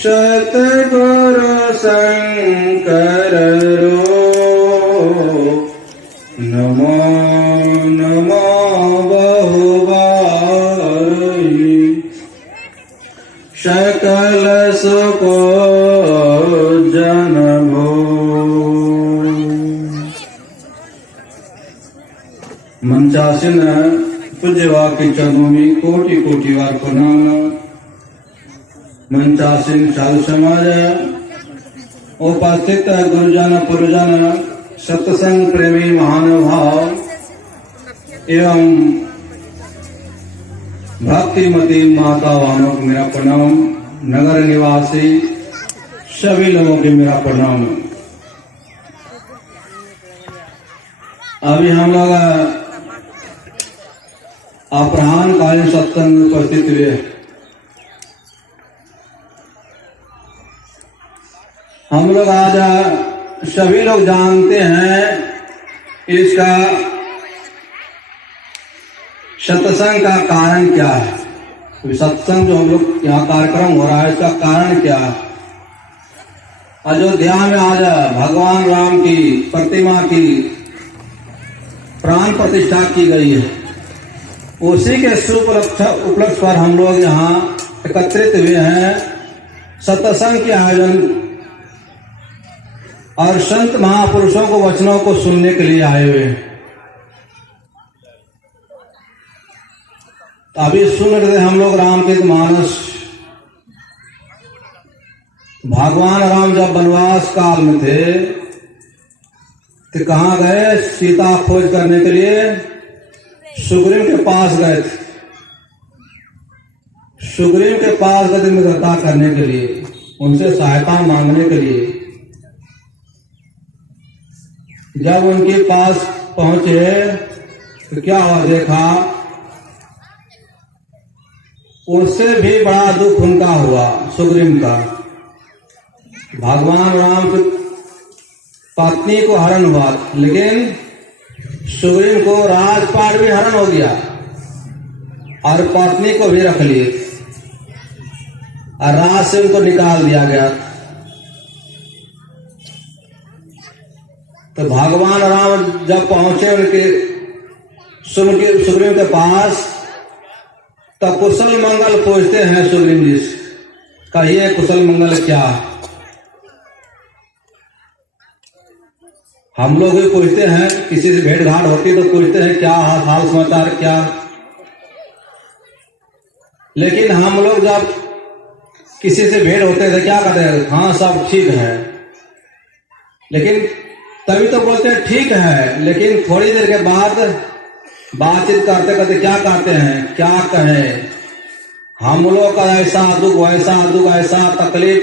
सतगुरु शंकर नमो नमो बहुबारी सकल सुख जन भो। मंचासीन पूज्य वाक्य चरणों में कोटि कोटि बार प्रणाम। मंचासीन साधु समाज उपस्थित गुरुजन पुरजन सत्संग प्रेमी महानुभाव एवं भक्तिमती माता वालों को मेरा प्रणाम। नगर निवासी सभी लोगों के मेरा प्रणाम। अभी हम लोग अपराह्न कालीन सत्संग में उपस्थित हुए। हम लोग आज सभी लोग जानते हैं इसका सत्संग का कारण क्या है। सत्संग जो हम लोग यहाँ कार्यक्रम हो रहा है इसका कारण क्या है। अयोध्या में आज भगवान राम की प्रतिमा की प्राण प्रतिष्ठा की गई है। उसी के शुभ उपलक्ष्य पर हम लोग यहाँ एकत्रित हुए हैं सत्संग के आयोजन और संत महापुरुषों को वचनों को सुनने के लिए आए हुए। अभी सुन रहे हम लोग रामचरित मानस। भगवान राम जब वनवास काल में थे तो कहाँ गए? सीता खोज करने के लिए सुग्रीव के पास गए थे। सुग्रीव के पास गए मित्रता करने के लिए, उनसे सहायता मांगने के लिए। जब उनके पास पहुंचे तो क्या हुआ? देखा उससे भी बड़ा दुख उनका हुआ सुग्रीव का। भगवान राम की पत्नी को हरण हुआ, लेकिन सुग्रीव को राजपाट भी हरण हो गया और पत्नी को भी रख लिए और राज से उनको निकाल दिया गया। तो भगवान राम जब पहुंचे उनके सुग्रीव के पास तो कुशल मंगल पूछते हैं सुग्रीव जी से। कहिए कुशल मंगल क्या? हम लोग भी पूछते हैं, किसी से भेंट घाट होती तो पूछते हैं क्या हाल समाचार क्या। लेकिन हम लोग जब किसी से भेंट होते थे क्या कहते हैं? हाँ सब ठीक है। लेकिन तभी तो बोलते हैं ठीक है, लेकिन थोड़ी देर के बाद बातचीत करते करते क्या कहते हैं, क्या कहें, हम लोग का ऐसा दुख वैसा दुख ऐसा तकलीफ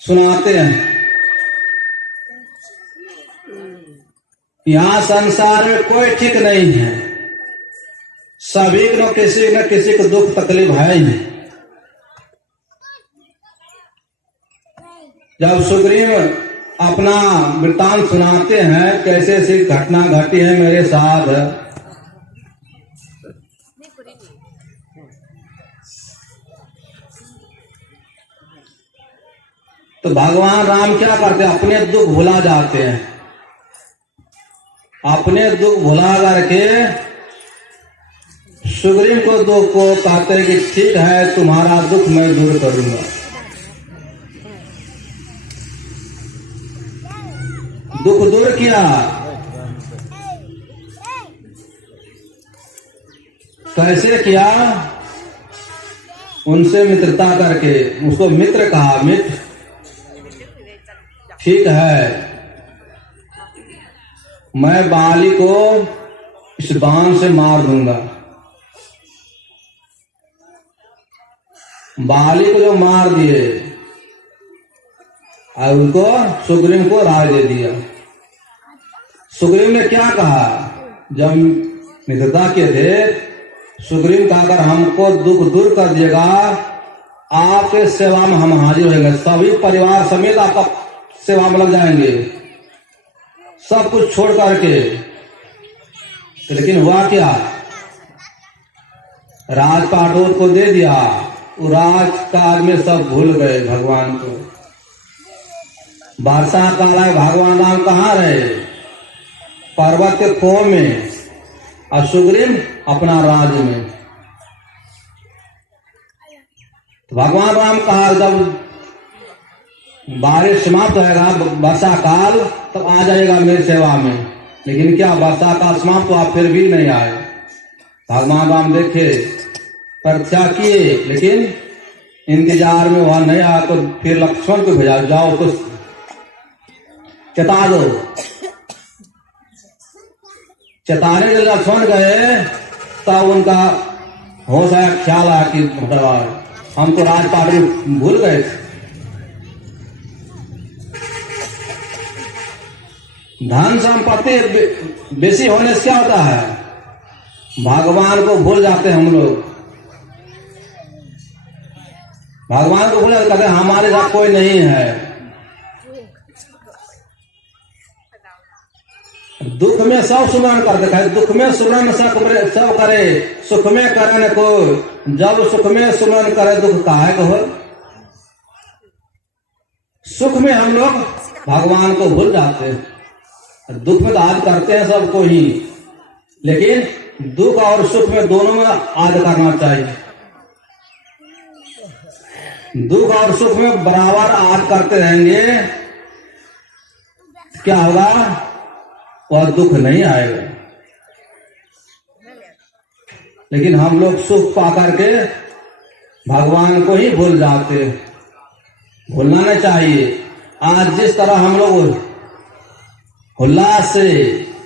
सुनाते हैं। यहाँ संसार में कोई ठीक नहीं है, सभी को न किसी को दुख तकलीफ है ही। जब सुग्रीव अपना वृत्तांत सुनाते हैं कैसे ऐसी घटना घटी है मेरे साथ, तो भगवान राम क्या करते हैं? अपने दुख भुला जाते हैं। अपने दुख भुला करके सुग्रीव को दुख को कहते हैं कि ठीक है तुम्हारा दुख मैं दूर करूंगा। दुख दूर किया। कैसे किया? उनसे मित्रता करके, उसको मित्र कहा। मित्र ठीक है, मैं बाली को इस बाण से मार दूंगा। बाली को जो मार दिए और उनको सुग्रीव को राज दे दिया। सुग्रीव ने क्या कहा जब मित्रता के थे? सुग्रीव का अगर हमको दुख दूर कर दिएगा, आपके सेवा में हम हाजिर होंगे, सभी परिवार समेत आपका सेवा में लग जाएंगे, सब कुछ छोड़ करके। लेकिन हुआ क्या? राजपाट को दे दिया, वो राजकाज में सब भूल गए भगवान को। वर्षा काल है, भगवान राम कहाँ रहे? पर्वत के कोह में, और सुग्रीव अपना राज्य में। तो भगवान राम कहा जब बारिश समाप्त होगा, वर्षा काल, तब आ जाएगा मेरी सेवा में। लेकिन क्या वर्षा काल समाप्त हुआ, फिर भी नहीं आए। भगवान राम देखे, प्रतीक्षा किए, लेकिन इंतजार में वहां नहीं आया। तो फिर लक्ष्मण को भेजा, जाओ तो चेता दो। चेताने जब लक्ष्मण गए, तब उनका होश आया, ख्याल आया कि हम तो राजपाट में भूल गए। धन संपत्ति बेसी होने से क्या होता है? भगवान को भूल जाते हैं हम लोग। भगवान को भूल जाते, कहते हमारे साथ कोई नहीं है। दुख में सब सुमरण करते हैं, दुख में सुमरण सब करे, सुख में करे न को। जब सुख में सुमरण करे, दुख काहे को हो? सुख में हम लोग भगवान को भूल जाते हैं, दुख में तो याद करते हैं सबको ही, लेकिन दुख और सुख में दोनों में याद करना चाहिए। दुख और सुख में बराबर याद करते रहेंगे, क्या होगा? वह दुख नहीं आएगा। लेकिन हम लोग सुख पा करके भगवान को ही भूल जाते। भूलना नहीं चाहिए। आज जिस तरह हम लोग उल्लास से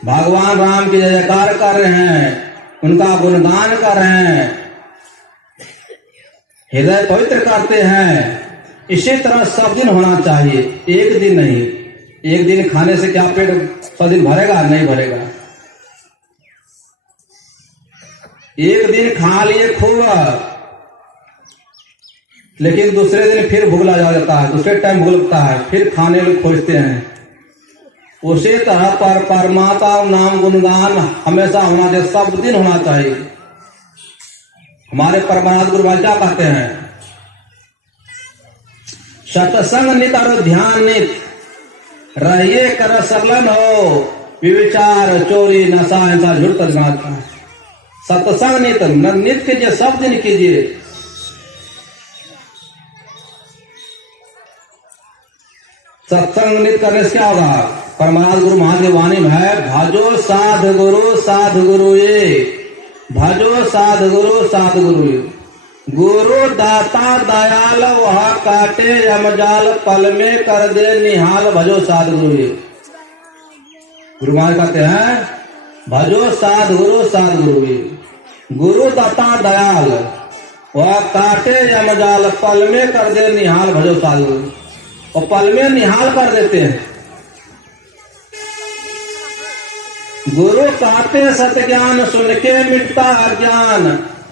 भगवान राम की जयकार कर रहे हैं, उनका गुणगान कर रहे हैं, हृदय पवित्र करते हैं, इसी तरह सब दिन होना चाहिए, एक दिन नहीं। एक दिन खाने से क्या पेट सब दिन भरेगा? नहीं भरेगा। एक दिन खा लिए खूब, लेकिन दूसरे दिन फिर भूख लग जाता है, दूसरे टाइम भूख लगता है, फिर खाने में खोजते हैं। उसी तरह पर परमात्मा नाम गुणगान हमेशा होना चाहिए, सब दिन होना चाहिए। हमारे परमात्मा गुरु क्या कहते हैं? सत्संग नित और ध्यान नित, रहिए कर सकलन हो, विचार चोरी नशा हिंसा झूठ तजमाता। सत्संग नित, नित कीजिए, सब दिन कीजिए। सत्संग नित करने से क्या होगा? परमात्मा गुरु महाराज की वाणी में है, भजो साध गुरु ये, भजो साध गुरु ये। गुरु दाता दयाल, वह काटे यमजाल, पल में कर दे निहाल, भजो साध गुरु ये। गुरु महाराज कहते हैं, भजो साध गुरु ये। गुरु दाता दयाल, वह काटे यमजाल, पल में कर दे निहाल, भजो साध गुरु। और पल में निहाल कर देते हैं। गुरु कहते सत्य ज्ञान, सुन के मिटता अज्ञान,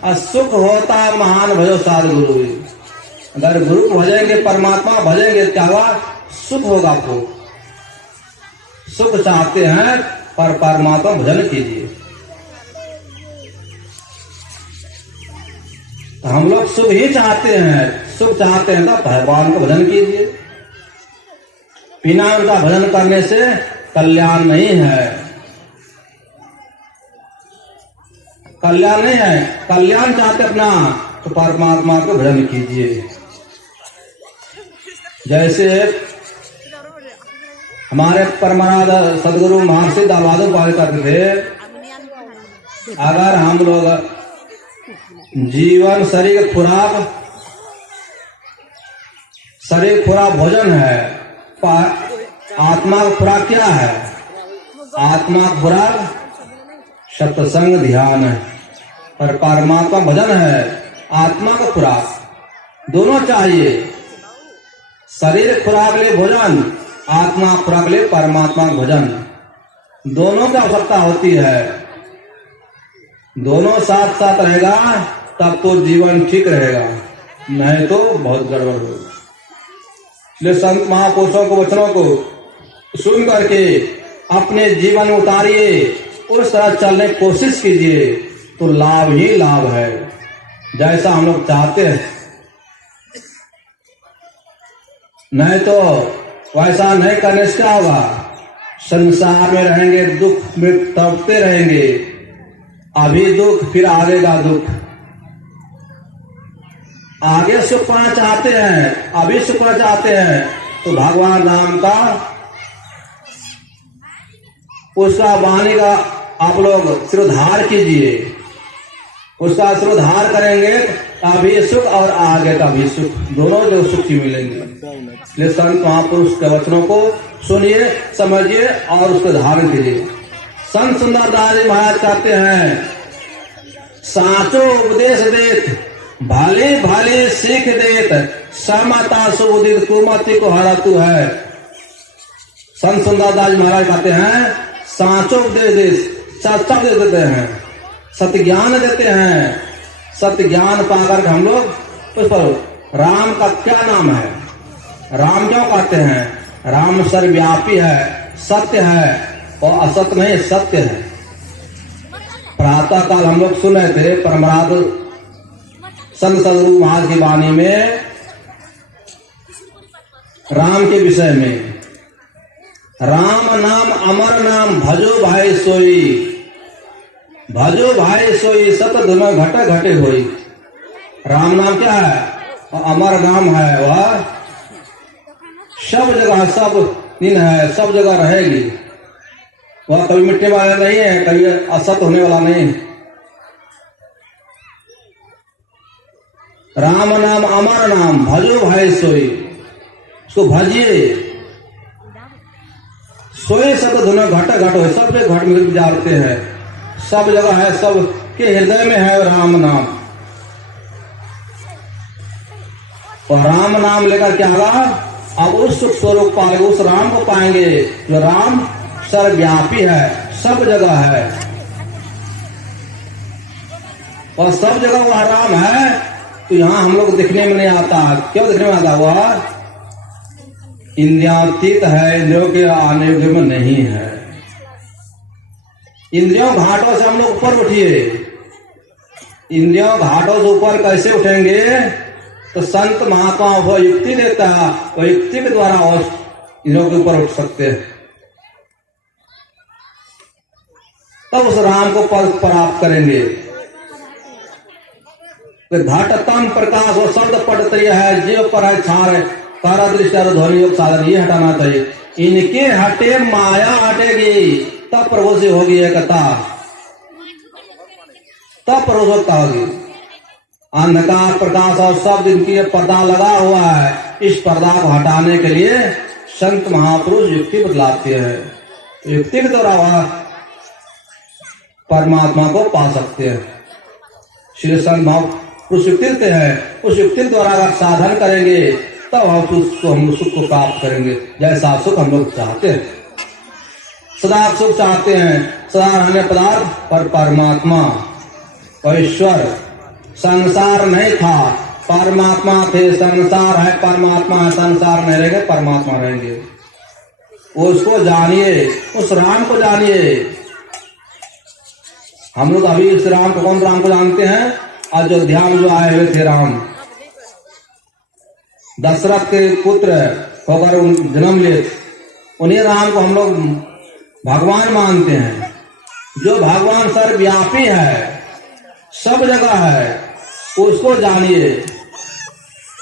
असुख होता महान, भजो साध गुरु। अगर गुरु को भजेंगे, परमात्मा भजेंगे, क्या हुआ? सुख होगा। आपको सुख चाहते हैं, पर परमात्मा भजन कीजिए। तो हम लोग सुख ही चाहते हैं, सुख चाहते हैं तो भगवान को भजन कीजिए। बिना उनका भजन करने से कल्याण नहीं है, कल्याण नहीं है। कल्याण चाहते अपना, तो परमात्मा को भजन कीजिए। जैसे हमारे परमानंद सदगुरु महर्षि दालवादो पाल करते थे, अगर हम लोग जीवन शरीर खुराक भोजन है, आत्मा का खुराक क्या है? आत्मा का खुराक सत्संग ध्यान है, और परमात्मा भजन है। आत्मा का खुराक दोनों चाहिए। शरीर खुराक ले भोजन, आत्मा खुराक ले परमात्मा भजन। दोनों की आवश्यकता होती है। दोनों साथ साथ रहेगा तब तो जीवन ठीक रहेगा, नहीं तो बहुत गड़बड़ होगा। इसलिए संत महापुरुषों को वचनों को सुन करके अपने जीवन में उतारिए, उस तरह चलने की कोशिश कीजिए तो लाभ ही लाभ है, जैसा हम लोग चाहते हैं। नहीं तो वैसा नहीं करने से क्या होगा, संसार में रहेंगे, दुख में तड़पते रहेंगे। अभी दुख, फिर आगे का दुख। आगे सुख पाना चाहते हैं, अभी सुख पाना चाहते हैं तो भगवान राम का, उसका वाणी का आप लोग सिरोधार कीजिए। उसका सिरोधार करेंगे अभी सुख और आगे का भी सुख, दोनों जो सुख ही मिलेंगे। इसलिए संत महापुरुष के वचनों को सुनिए, समझिए और उसको धारण कीजिए। संत सुंदरदास जी महाराज कहते हैं, साचो उपदेश देत भले भले सीख देत, समता सुबुदित कुमति को हरातु है। संत सुंदरदास जी महाराज कहते हैं, साचो उपदेश देत, सच्चा उपदेश देते हैं, सत्य ज्ञान देते हैं। सत्य ज्ञान पाकर हम लोग उस पर, राम का क्या नाम है, राम क्यों कहते हैं, राम सर्वव्यापी है, सत्य है और असत्य नहीं, सत्य है। प्रातः काल हम लोग सुन रहे थे परमराध संत सदगुरु महाराज की वाणी में राम के विषय में, राम नाम अमर नाम भजो भाई सोई, भजो भाई सोई सत धुन घट घटे होई। राम नाम क्या है, अमर नाम है, वह सब जगह सब दिन है, सब जगह रहेगी। वह कभी मिटने वाला नहीं है, कभी असत होने वाला नहीं। राम नाम अमर नाम भजो भाई सोई, उसको भजिए। सोए सत धुन घट घट हो, सब घट में गुजारते हैं, सब जगह है, सब के हृदय में है राम नाम। और राम नाम लेकर क्या होगा, अब उस सुख स्वरूप पाएंगे, उस राम को पाएंगे जो राम सर्वव्यापी है, सब जगह है। और सब जगह वह राम है तो यहाँ हम लोग दिखने में नहीं आता। क्यों दिखने में आता, वह इंद्रियातीत है, इंद्रियों के आने योग्य में नहीं है। इंद्रियों घाटों से हम लोग ऊपर उठिए। इंद्रियों घाटों से ऊपर कैसे उठेंगे, तो संत महात्मा वो युक्ति देता है, वो युक्ति के द्वारा इंद्रियों के ऊपर उठ सकते हैं, तब उस राम को पद प्राप्त करेंगे। तो घटतम प्रकाश वो शब्द पटत्रिय है, जीव पर है छार है, तारा दृष्टि ध्वनि योग साधन, ये हटाना चाहिए। इनके हटे माया हटेगी, तब प्रभु से होगी एकता, तब प्रभुता होगी। अंधकार प्रकाश और शब्द इनकी पर्दा लगा हुआ है, इस पर्दा को हटाने के लिए संत महापुरुष युक्ति बतलाते हैं। युक्ति के द्वारा वह परमात्मा को पा सकते हैं। श्री संत महापुरुष युक्ति देते हैं, उस युक्ति के द्वारा अगर साधन करेंगे तब हम सुख को प्राप्त करेंगे, जैसा सुख हम लोग चाहते हैं। सदा सुख चाहते हैं, सदा रहने पदार्थ पर परमात्मा और ईश्वर। संसार नहीं था, परमात्मा थे, संसार है, परमात्मा है, संसार नहीं रहेंगे, परमात्मा रहेंगे। उसको जानिए, उस राम को जानिए। हम लोग अभी इस राम को, कौन राम को जानते हैं, अयोध्या में जो आए हुए थे राम, दशरथ के पुत्र होकर जन्म लिए, उन्हीं राम को हम लोग भगवान मानते हैं। जो भगवान सर्वव्यापी है, सब जगह है, उसको जानिए।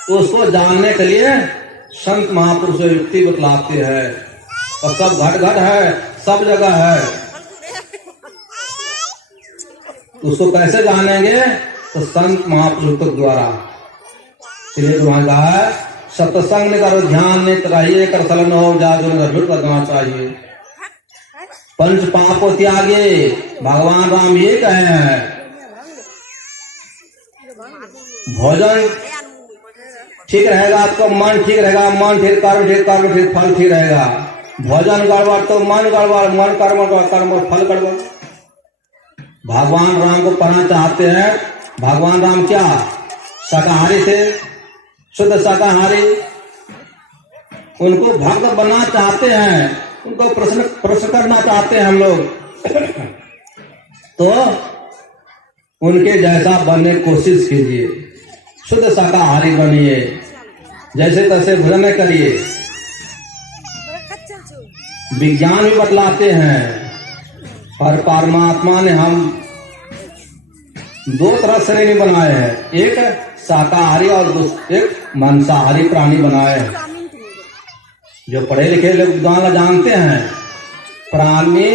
तो उसको जानने के लिए संत महापुरुष युक्ति बतलाते हैं, और सब घट घट है, सब जगह है। उसको कैसे जानेंगे, तो संत महापुरुष के द्वारा। इसलिए तुम्हारा कहा है, सत्संग ने करो ध्यान ने रहिए, कर सल हो जा जो करना चाहिए। पंच पाप को त्यागे, भगवान राम ये कहे हैं। भोजन ठीक रहेगा, आपका मन ठीक रहेगा, मन ठीक, कर्म ठीक, कर्म ठीक, फल ठीक रहेगा। भोजन गड़बड़ तो मन गड़बड़, मन कर्म कर्म फल गड़बड़। भगवान राम को पाना चाहते हैं। भगवान राम क्या शाकाहारी थे, शुद्ध शाकाहारी। उनको भक्त बनना चाहते हैं, उनको प्रश्न करना चाहते हैं हम लोग, तो उनके जैसा बनने की कोशिश कीजिए। शुद्ध शाकाहारी बनिए, जैसे तैसे भोजन करिए। विज्ञान भी बतलाते हैं, पर परमात्मा ने हम दो तरह श्रेणी बनाए हैं, एक शाकाहारी और एक मांसाहारी प्राणी बनाए हैं। जो पढ़े लिखे लोग विद्वान जानते हैं, प्राणी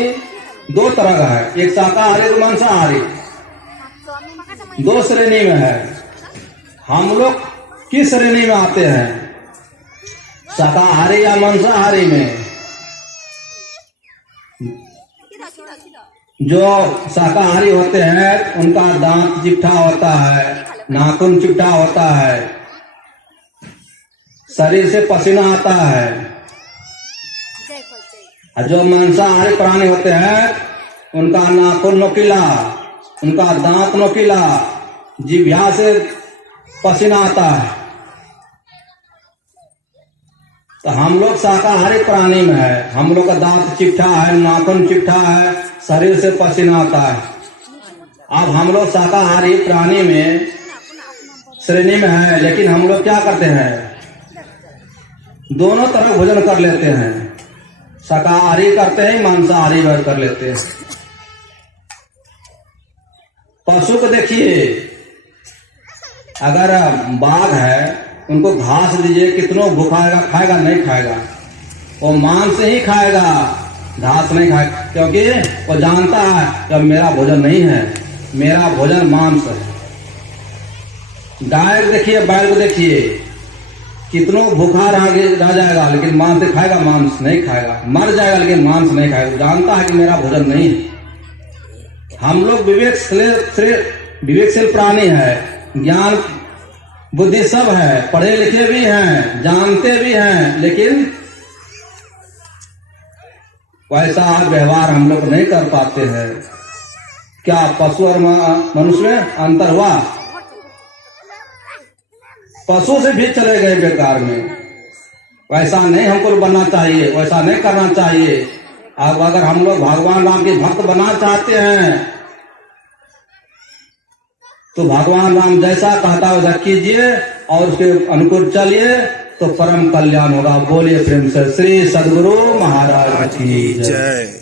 दो तरह का है, एक शाकाहारी और मांसाहारी, दो श्रेणी में है। हम लोग किस श्रेणी में आते हैं, शाकाहारी या मांसाहारी में? जो शाकाहारी होते हैं उनका दांत चिपटा होता है, नाखून चिपटा होता है, शरीर से पसीना आता है। और जो मांसाहारी प्राणी होते हैं उनका नाखून नोकीला, उनका दांत नोकीला, जिह्वा से पसीना आता है। तो हम लोग शाकाहारी प्राणी में है, हम लोग का दांत चिपटा है, नाखून चिपटा है, शरीर से पसीना आता है। अब हम लोग शाकाहारी प्राणी में श्रेणी में है, लेकिन हम लोग क्या करते हैं, दोनों तरह भोजन कर लेते हैं, शाकाहारी करते हैं, मांसाहारी भी कर लेते हैं। पशु को देखिए, अगर बाघ है उनको घास दीजिए, कितनों भूखाएगा, खाएगा नहीं खाएगा, वो मांस ही खाएगा, घास नहीं खाएगा, क्योंकि वो जानता है कि मेरा भोजन नहीं है, मेरा भोजन मांस है। गाय को देखिए, बैल को देखिए, कितनों भूखा रह जाएगा लेकिन मांस खाएगा, मांस नहीं खाएगा, मर जाएगा लेकिन मांस नहीं खाएगा, जानता है कि मेरा भोजन नहीं है। हम लोग विवेकशील प्राणी है, ज्ञान बुद्धि सब है, पढ़े लिखे भी हैं, जानते भी हैं, लेकिन वैसा व्यवहार हम लोग नहीं कर पाते हैं। क्या पशु और मनुष्य में अंतर हुआ? पशु से भी चले गए बेकार में। वैसा नहीं हमको बनना चाहिए, वैसा नहीं करना चाहिए। अब अगर हम लोग भगवान राम के भक्त बनना चाहते हैं तो भगवान राम जैसा कहता है वैसा कीजिए और उसके अनुकूल चलिए, तो परम कल्याण होगा। बोलिए प्रेम से श्री सद्गुरु महाराज की जय।